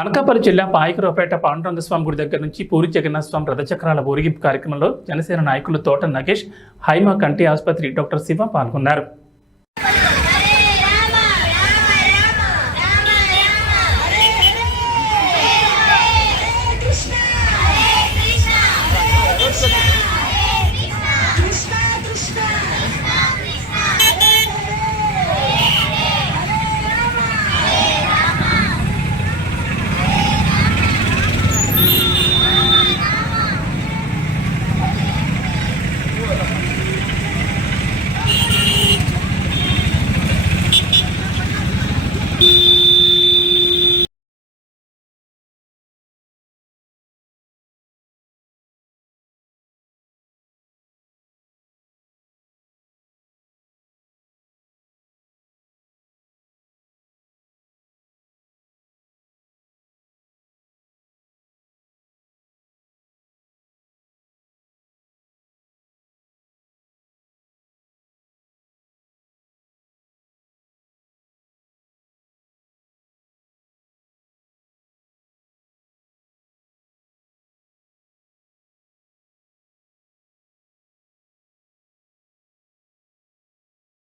అనకాపల్లి జిల్లా పాయకరావుపేట పాండురంగస్వామి గుడి దగ్గర నుంచి పూరి జగన్నాథ స్వామి రథచక్రాల ఊరిగింపు కార్యక్రమంలో జనసేన నాయకులు తోట నగేష్ హైమా కంటి ఆసుపత్రి డాక్టర్ శివ పాల్గొన్నారు.